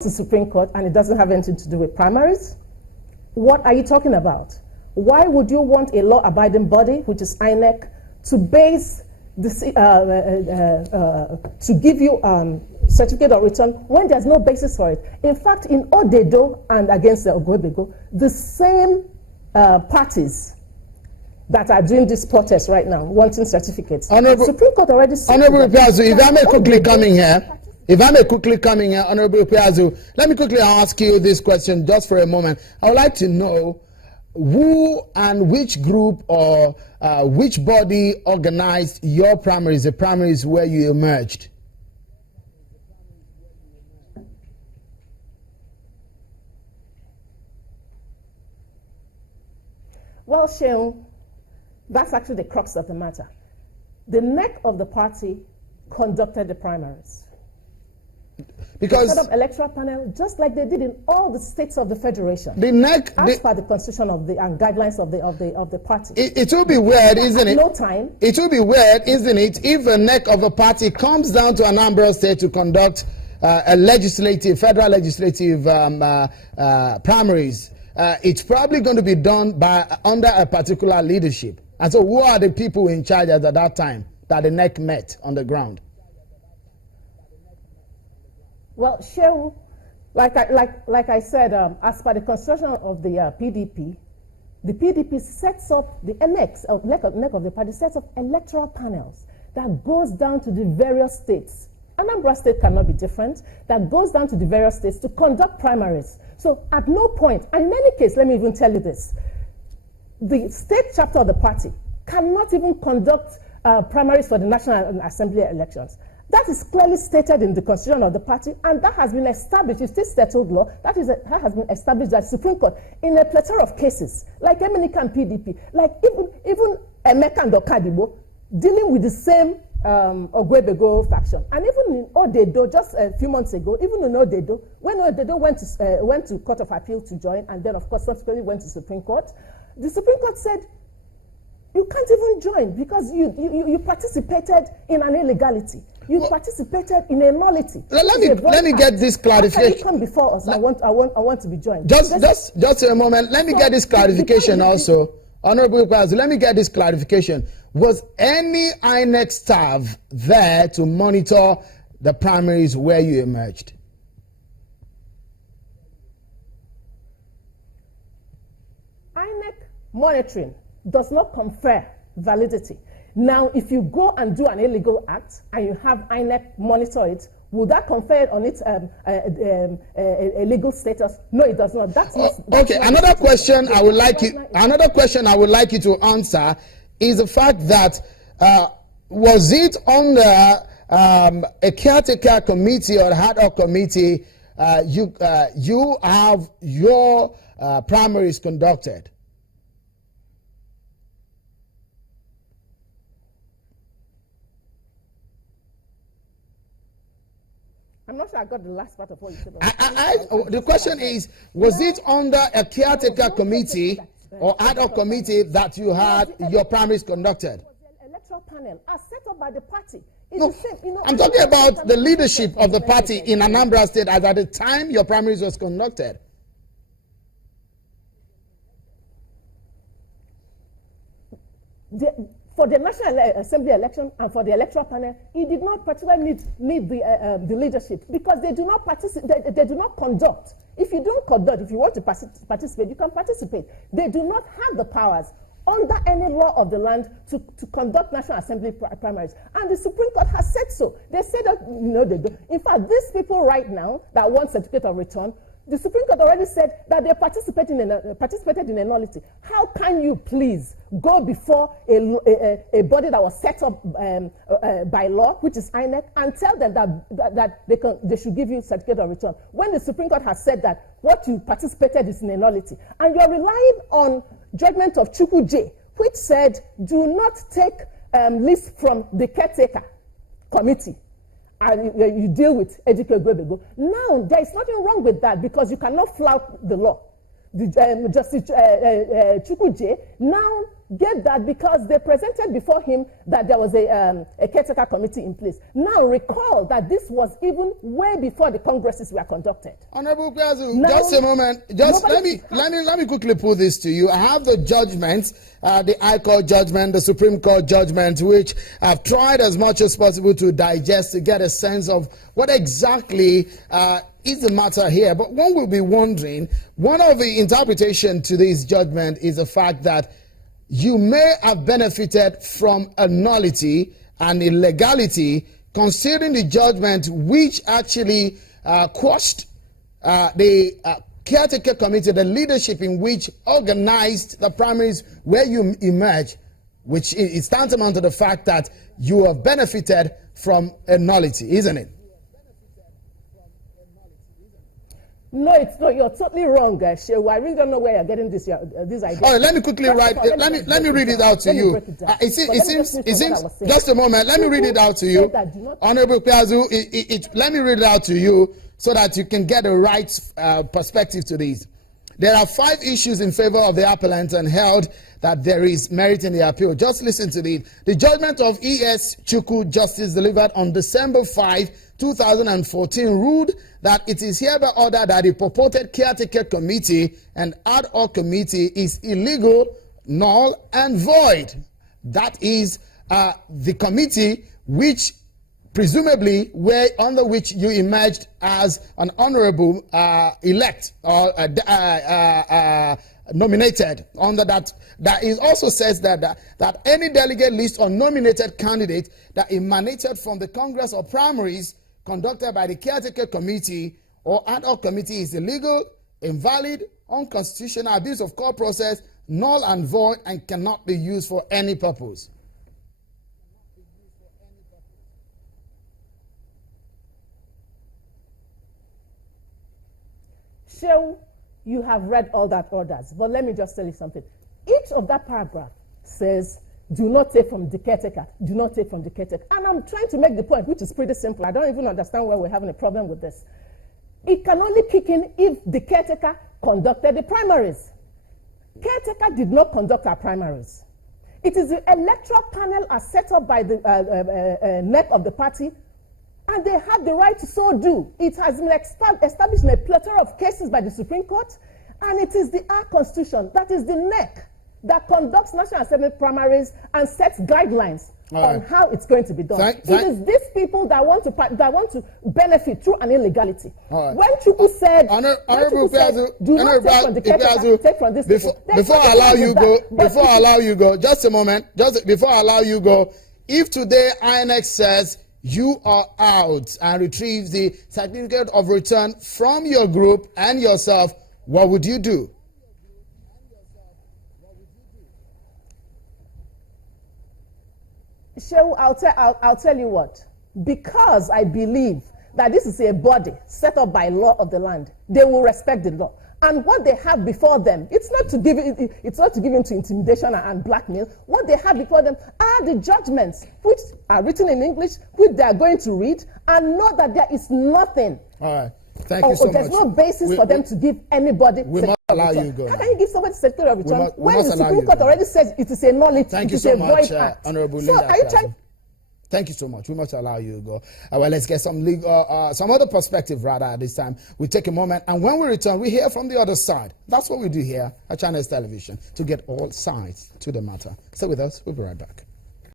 to Supreme Court and it doesn't have anything to do with primaries, what are you talking about? Why would you want a law-abiding body, which is INEC, to base this, to give you certificate of return when there's no basis for it? In fact, in Odedo and against the Ogwebego, the same parties that are doing this protest right now, wanting certificates. Honorable, Supreme Court already said. Honorable Piazzu, if I may quickly come in here. If I may quickly come in here, Honorable Piazzu, let me quickly ask you this question just for a moment. I would like to know who and which group or which body organized your primaries, the primaries where you emerged? Well, Sheung, that's actually the crux of the matter. The neck of the party conducted the primaries. Because they set up electoral panel just like they did in all the states of the federation. The neck, as per the constitution of the and guidelines of the party. It will be weird, isn't it? No time. It will be weird, isn't it, if a neck of a party comes down to Anambra State to conduct a federal legislative primaries. It's probably going to be done under a particular leadership. And so, who are the people in charge at that time that the neck met on the ground? Well, Shehu, like I said, as per the constitution of the PDP sets up the neck of the party sets up electoral panels that goes down to the various states. Anambra State cannot be different. That goes down to the various states to conduct primaries. So at no point, and in any case, let me even tell you this: the state chapter of the party cannot even conduct primaries for the National Assembly elections. That is clearly stated in the constitution of the party, and that has been established. It's still settled law. That has been established by the Supreme Court in a plethora of cases, like Emenika and PDP, like even Emeka and Okadibo, dealing with the same Ogwebego faction. And even in Odedo, just a few months ago, even in Odedo, when Odedo went to Court of Appeal to join, and then, of course, subsequently went to Supreme Court, the Supreme Court said, you can't even join because you participated in an illegality. You participated in a nullity. Let me get this clarification. You come before us. I want to be joined. Just a moment. Let me get this clarification also. Honorable Piazzu, let me get this clarification. Was any INEC staff there to monitor the primaries where you emerged? INEC monitoring does not confer validity. Now, if you go and do an illegal act and you have INEC monitor it, would that confer on it a legal status? No, it does not. That's okay. Another question I would like you to answer is the fact that was it under a caretaker committee or ad hoc committee you have your primaries conducted? I'm not sure I got the last part of what you said. The question is, was it under a caretaker committee or ad hoc committee that you had your primaries conducted? Electoral panel as set up by the party. No, I'm talking about the leadership of the party in Anambra State as at the time your primaries was conducted. For the National Assembly election and for the electoral panel, it did not particularly need the leadership because they do not participate. They do not conduct. If you don't conduct, if you want to participate, you can participate. They do not have the powers under any law of the land to conduct National Assembly primaries. And the Supreme Court has said so. They said that, they do. In fact, these people right now that want certificate of return, the Supreme Court already said that they participated in a nullity. How can you please go before a body that was set up by law, which is INEC, and tell them that they should give you certificate of return when the Supreme Court has said that what you participated is in a nullity, and you're relying on judgment of Chukwu J, which said do not take list from the caretaker committee. And you deal with Ejike Ogwebego. Now, there is nothing wrong with that because you cannot flout the law. Justice Chukwu J now gave that because they presented before him that there was a caretaker committee in place. Now recall that this was even way before the congresses were conducted. Honorable Kwazu, just a moment. Just let me quickly put this to you. I have the judgments, the High Court judgment, the Supreme Court judgment, which I've tried as much as possible to digest to get a sense of what exactly is the matter here. But one will be wondering, one of the interpretation to this judgment is the fact that you may have benefited from a nullity and illegality, considering the judgment which actually quashed the caretaker committee, the leadership in which organized the primaries where you emerge, which is tantamount to the fact that you have benefited from a nullity, isn't it? No, it's not. You're totally wrong, Shehu. I really don't know where you're getting this idea. All right, let me quickly write. Let me read it out to you. It seems. Just a moment. Let me read it out to you, Honorable Kwazu. Let me read it out to you so that you can get the right perspective to these. There are 5 issues in favor of the appellant and held that there is merit in the appeal. Just listen to these. The judgment of E.S. Chukwu, Justice, delivered on December 5, 2014, ruled that it is hereby ordered that the purported caretaker committee and ad hoc committee is illegal, null, and void. That is the committee which presumably were under which you emerged as an honorable elect or nominated under that. That is also says that any delegate list or nominated candidate that emanated from the Congress or primaries conducted by the caretaker committee or ad hoc committee is illegal, invalid, unconstitutional, abuse of court process, null and void, and cannot be used for any purpose. Shehu, you have read all that orders, but let me just tell you something. Each of that paragraph says, do not take from the caretaker, do not take from the caretaker. And I'm trying to make the point, which is pretty simple. I don't even understand why we're having a problem with this. It can only kick in if the caretaker conducted the primaries. Caretaker did not conduct our primaries. It is the electoral panel as set up by the neck of the party, and they have the right to so do. It has been established in a plethora of cases by the Supreme Court, and it is our Constitution, that is the neck, that conducts National Assembly primaries and sets guidelines on how it's going to be done. It is these people that want to benefit through an illegality. When Chukwu said, do not take from the caretaker, take from this people. Before I allow you go, just a moment, before I allow you go, if today INEC says you are out and retrieve the certificate of return from your group and yourself, what would you do? Shehu, I'll tell you what. Because I believe that this is a body set up by law of the land, they will respect the law. And what they have before them, it's not to give into intimidation and blackmail. What they have before them are the judgments, which are written in English, which they are going to read, and know that there is nothing. All right. Thank you so much. There's no basis for them to give anybody. We must allow you go. How can you give somebody secretary of return when the Supreme Court already says it is a nullity? Thank you so much, Honorable Linda. Are you trying? Thank you so much. We must allow you to go. Well, let's get some other perspective rather at this time. We take a moment, and when we return, we hear from the other side. That's what we do here at Channels Television, to get all sides to the matter. Stay with us. We'll be right back.